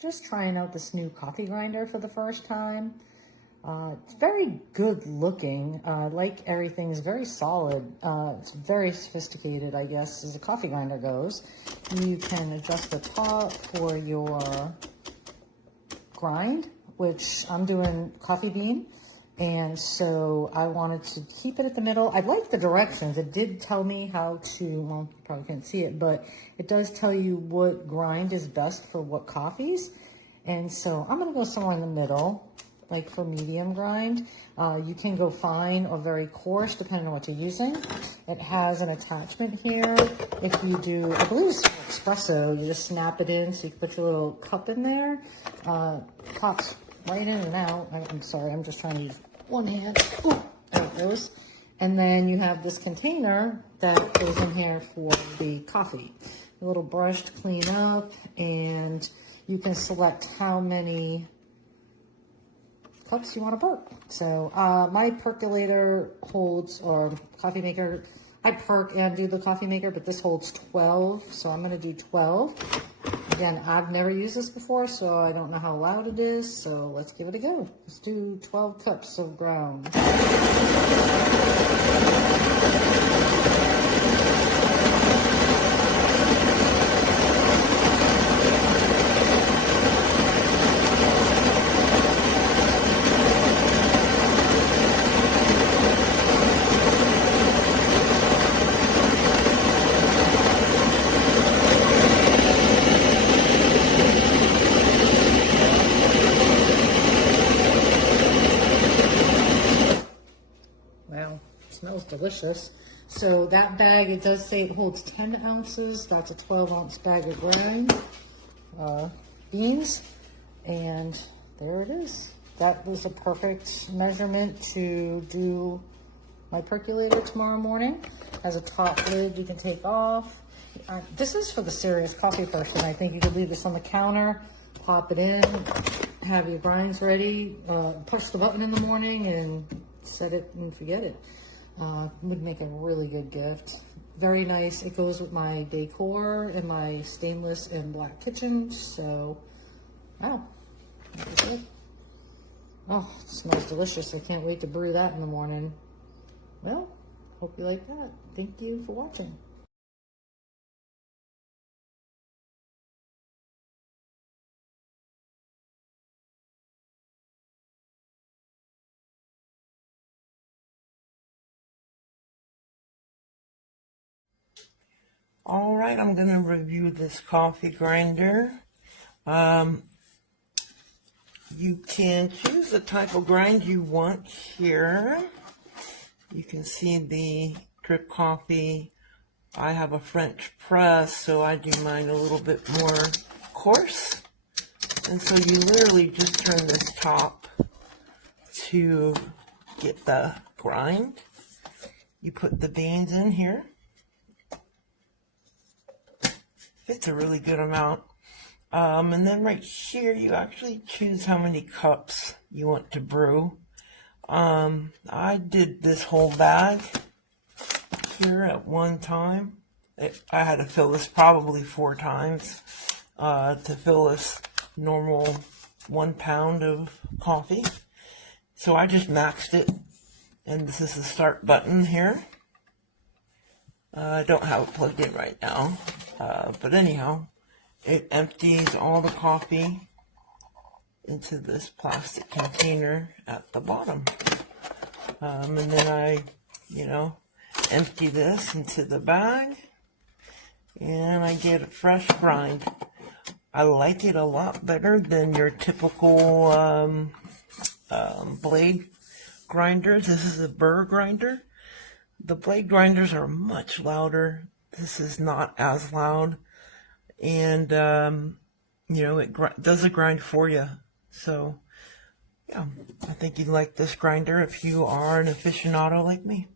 just trying out this new coffee grinder for the first time. It's very good looking. Like everything's very solid. It's very sophisticated, I guess, as a coffee grinder goes. You can adjust the top for your grind, which I'm doing coffee bean. And so I wanted to keep it at the middle. I like the directions. It did tell me how to, well, you probably can't see it, but it does tell you what grind is best for what coffees. And so I'm gonna go somewhere in the middle, like for medium grind. You can go fine or very coarse, depending on what you're using. It has an attachment here. If you do, I believe it's for espresso, you just snap it in so you can put your little cup in there. Pops right in and out. I'm sorry, I'm just trying to use one hand. Ooh, there it goes. And then you have this container that goes in here for the coffee. A little brush to clean up, and you can select how many cups you want to perk. So my percolator holds, or coffee maker, I perk and do the coffee maker, but this holds 12, so I'm going to do 12. Again, I've never used this before, so I don't know how loud it is, so let's give it a go. Let's do 12 cups of ground. Wow, it smells delicious. So that bag, it does say it holds 10 ounces. That's a 12-ounce bag of grind beans. And there it is. That was a perfect measurement to do my percolator tomorrow morning. Has a top lid you can take off. This is for the serious coffee person. I think you could leave this on the counter, pop it in, have your grinds ready, push the button in the morning and set it and forget it. Would make a really good gift. Very nice. It goes with my decor and my stainless and black kitchen. So, wow, that was it. Oh, it smells delicious. I can't wait to brew that in the morning. Well, hope you like that. Thank you for watching. All right, I'm going to review this coffee grinder. You can choose the type of grind you want here. You can see the drip coffee. I have a French press, so I do mine a little bit more coarse. And so you literally just turn this top to get the grind. You put the beans in here. It's a really good amount. And then right here, you actually choose how many cups you want to brew. I did this whole bag here at one time. I had to fill this probably 4 times to fill this normal 1 pound of coffee. So I just maxed it. And this is the start button here. I don't have it plugged in right now. But anyhow, it empties all the coffee into this plastic container at the bottom. And then I, empty this into the bag. And I get a fresh grind. I like it a lot better than your typical blade grinders. This is a burr grinder. The blade grinders are much louder. This is not as loud. And, it does a grind for you. So, yeah, I think you'd like this grinder if you are an aficionado like me.